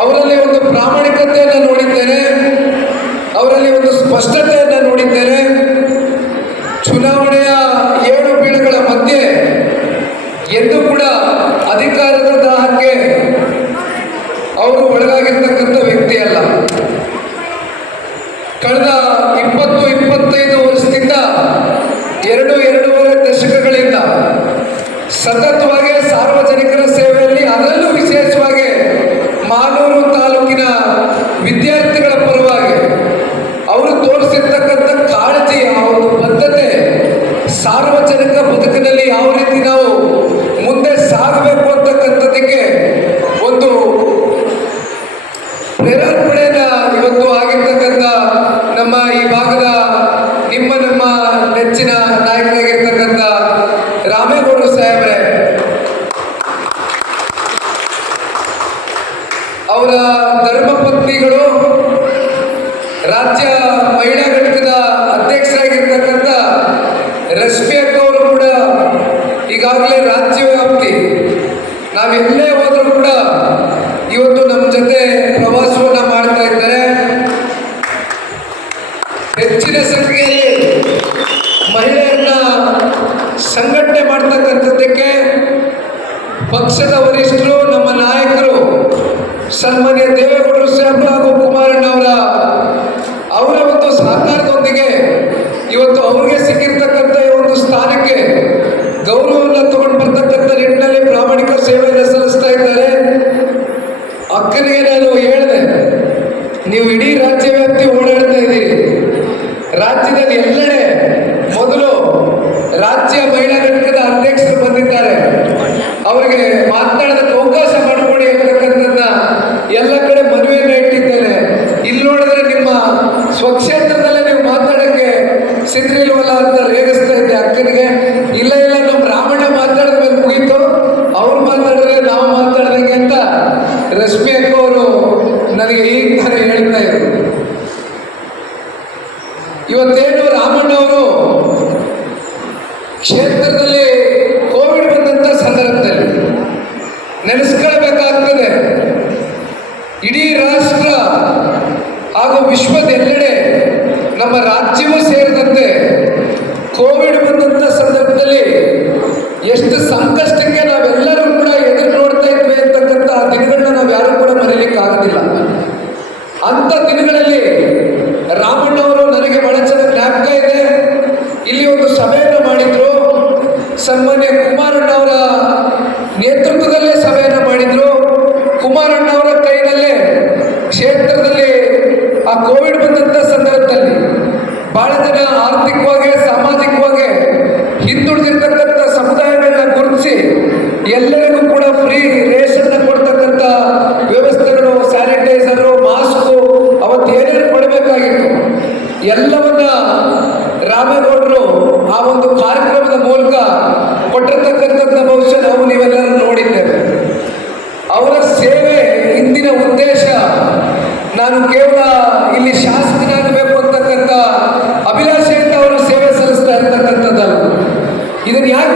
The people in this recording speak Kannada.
ಅವರಲ್ಲಿ ಒಂದು ಪ್ರಾಮಾಣಿಕತೆಯನ್ನು ನೋಡಿದ್ದೇನೆ, ಅವರಲ್ಲಿ ಒಂದು ಸ್ಪಷ್ಟತೆಯನ್ನು ನೋಡಿದ್ದೇನೆ. ಚುನಾವಣೆಯ 7 ಬೀಳುಗಳ ಮಧ್ಯೆ ಎಂದು ಕೂಡ ಅಧಿಕಾರದ ದಾಹಕ್ಕೆ ಅವರು ಒಳಗಾಗಿರ್ತಕ್ಕಂಥ ವ್ಯಕ್ತಿ ಅಲ್ಲ. ಕಳೆದ 20-25 ವರ್ಷದಿಂದ 2-2.5 ದಶಕಗಳಿಂದ ಸತತವಾಗಿ ಸಾರ್ವಜನಿಕರ ಸೇವೆಯಲ್ಲಿ, ಅದರಲ್ಲೂ ವಿಶೇಷವಾಗಿ ಮಾಲೂರು ತಾಲೂಕಿನ ವಿದ್ಯಾರ್ಥಿಗಳ ಪರವಾಗಿ ಅವರು ತೋರಿಸಿರ್ತಕ್ಕಂಥ ಕಾಳಜಿ, ಆ ಒಂದು ಬದ್ಧತೆ, ಸಾರ್ವಜನಿಕ ಬದುಕಿನಲ್ಲಿ ಯಾವ ರೀತಿ ನಾವು ಮುಂದೆ ಸಾಗಬೇಕು ಅಂತಕ್ಕಂಥದ್ದಕ್ಕೆ ಒಂದು ಪ್ರೇರೇಪಣೆಯ ಇವತ್ತು ಆಗಿರ್ತಕ್ಕಂಥ ನಮ್ಮ ಈ ಭಾಗದ ನಮ್ಮ ನೆಚ್ಚಿನ ನಾಯಕರಾಗಿರ್ತಕ್ಕಂಥ ರಾಮೇಗೌಡರು ಸಾಹೇಬ್ರೆ, ಅವರ ಧರ್ಮಪತ್ನಿಗಳು ರಾಜ್ಯ ಮಹಿಳಾ ಘಟಕದ ಅಧ್ಯಕ್ಷರಾಗಿರ್ತಕ್ಕಂಥ ರಶ್ಮಿ ಅಕ್ಕ ಅವರು ಕೂಡ ಈಗಾಗಲೇ ರಾಜ್ಯ ವ್ಯಾಪ್ತಿ ನಾವೆಲ್ಲೇ ಹೋದರೂ ಕೂಡ ಇವತ್ತು ನಮ್ಮ ಜೊತೆ ಪ್ರವಾಸವನ್ನ ಮಾಡ್ತಾ ಇದ್ದಾರೆ. ಹೆಚ್ಚಿನ ಸಂಖ್ಯೆಯಲ್ಲಿ ಮಹಿಳೆಯರನ್ನ ಸಂಘಟನೆ ಮಾಡ್ತಕ್ಕಂಥದ್ದಕ್ಕೆ ಪಕ್ಷದ ವರಿಷ್ಠರು, ನಮ್ಮ ನಾಯಕರು ಸನ್ಮಾನ್ಯ ದೇವೇಗೌಡರು ಸಾಹೇಬರು ಹಾಗೂ ಕುಮಾರಣ್ಣ ಅವರ ಒಂದು ಸಹಕಾರದೊಂದಿಗೆ ಇವತ್ತು ಅವ್ರಿಗೆ ಸಿಕ್ಕಿರ್ತಕ್ಕಂಥ ಒಂದು ಸ್ಥಾನಕ್ಕೆ ಗೌರವವನ್ನು ತಗೊಂಡು ಬರ್ತಕ್ಕಂಥ ನಿಟ್ಟಿನಲ್ಲಿ ಪ್ರಾಮಾಣಿಕ ಸೇವೆಯನ್ನು ಸಲ್ಲಿಸ್ತಾ ಇದ್ದಾರೆ. ಅಕ್ಕನಿಗೆ ನಾನು ಹೇಳಿದೆ, ನೀವು ಇಡೀ ರಾಜ್ಯ ವ್ಯಾಪ್ತಿ ಓಡಾಡ್ತಾ ಇದ್ದೀರಿ, ರಾಜ್ಯದಲ್ಲಿ ಎಲ್ಲೆಡೆ ಮೊದಲು ರಾಜ್ಯ ಮಹಿಳಾ ಘಟಕದ ಅಧ್ಯಕ್ಷರು ಬಂದಿದ್ದಾರೆ, ಅವರಿಗೆ ಮಾತನಾಡೋದಕ್ಕೆ ಅವಕಾಶ ಮಾಡಿಕೊಡಿ ಅಂತಕ್ಕಂಥದ್ದನ್ನ ಎಲ್ಲ ಕಡೆ ಮನವಿಯನ್ನು ಇಟ್ಟಿದ್ದೇನೆ. ಇಲ್ಲಿ ನೋಡಿದ್ರೆ ನಿಮ್ಮ ಸ್ವಕ್ಷೇತ್ರದಲ್ಲೇ ನೀವು ಮಾತಾಡೋಕ್ಕೆ ಸಿದ್ರಿಲ್ವಲ್ಲ ಅಂತ ರೇಗಿಸ್ತಾ ಇದ್ದೆ ಅಕ್ಕನಿಗೆ. ಇಲ್ಲ ನಮ್ಮ ರಾಮಣ್ಣ ಮಾತಾಡಿದ ಮೇಲೆ ಮುಗೀತು, ಅವ್ರು ಮಾತಾಡಿದ್ರೆ ನಾವು ಮಾತಾಡ್ದಂಗೆ ಅಂತ ರಶ್ಮಿ ಅಕ್ಕ ಅವರು ನನಗೆ ಈಗ ತಾನೇ ಹೇಳ್ತಾ ಇದ್ರು. ಇವತ್ತೇನು ರಾಮಣ್ಣ ಅವರು ಕ್ಷೇತ್ರದಲ್ಲಿ ಕೋವಿಡ್ ಬಂದಂಥ ಸಂದರ್ಭದಲ್ಲಿ ನೆನೆಸ್ಕೊಳ್ಬೇಕಾಗ್ತದೆ. ಇಡೀ ರಾಷ್ಟ್ರ ಹಾಗೂ ವಿಶ್ವದ ಎಲ್ಲೆಡೆ ನಮ್ಮ ರಾಜ್ಯವೂ ಸೇರಿದಂತೆ ಕೋವಿಡ್ ಬಂದಂಥ ಸಂದರ್ಭದಲ್ಲಿ ಎಷ್ಟು ಸಂಕಷ್ಟಕ್ಕೆ ನಾವೆಲ್ಲರೂ ಕೂಡ ಎದುರು ನೋಡ್ತಾ ಇದ್ವಿ ಅಂತಕ್ಕಂಥ ಆ ದಿನಗಳನ್ನ ನಾವು ಯಾರು ಕೂಡ ಮರೀಲಿಕ್ಕೆ ಆಗೋದಿಲ್ಲ. ಅಂಥ ದಿನಗಳಲ್ಲಿ ರಾಮಣ್ಣವರು ನನಗೆ ಬಹಳ ಚೆನ್ನಾಗಿ ಜ್ಞಾಪಕ ಇದೆ. ಇಲ್ಲಿ ಒಂದು ಸಭೆಯನ್ನು ಮಾಡಿದ್ರು, ಸನ್ಮಾನ್ಯ ಕುಮಾರಣ್ಣ ಅವರ ನೇತೃತ್ವದಲ್ಲೇ ಸಭೆಯನ್ನು ಮಾಡಿದ್ರು. ಕುಮಾರಣ್ಣ ಅವರ ಕೈನಲ್ಲೇ ಕ್ಷೇತ್ರದಲ್ಲಿ ಆ ಕೋವಿಡ್ ಬಂದಂಥ ಸಂದರ್ಭದಲ್ಲಿ ಬಹಳ ಜನ ಆರ್ಥಿಕವಾಗಿ, ಸಾಮಾಜಿಕವಾಗಿ ಹಿಂದುಳಿದಿರ್ತಕ್ಕಂಥ ಸಮುದಾಯಗಳನ್ನ ಗುರುತಿಸಿ ಎಲ್ಲರಿಗೂ ಕೂಡ ಫ್ರೀ ರೇಷನ್ ಕೊಡ್ತಕ್ಕಂಥ ವ್ಯವಸ್ಥೆಗಳು, ಸ್ಯಾನಿಟೈಸರು, ಮಾಸ್ಕು, ಅವತ್ತು ಏನೇನು ಕೊಡಬೇಕಾಗಿತ್ತು ಎಲ್ಲವನ್ನ ರಾಮೇಗೌಡರು ಆ ಒಂದು ಕಾರ್ಯಕ್ರಮದ ಮೂಲಕ ಕೊಟ್ಟಿರ್ತಕ್ಕಂಥದ್ದು ಬಹುಶಃ ನಾವು ನೀವೆಲ್ಲರೂ ನೋಡಿದ್ದೇವೆ. ಅವರ ಸೇವೆ ಹಿಂದಿನ ಉದ್ದೇಶ ನಾನು ಕೇವಲ ಇಲ್ಲಿ ಶಾಸಕನಾಗಬೇಕು ಅಂತಕ್ಕಂಥ ಅಭಿಲಾಷೆಯಿಂದ ಅವರು ಸೇವೆ ಸಲ್ಲಿಸ್ತಾ ಇರ್ತಕ್ಕಂಥದ್ದಲ್ಲ. ಇದನ್ನು ಯಾಕೆ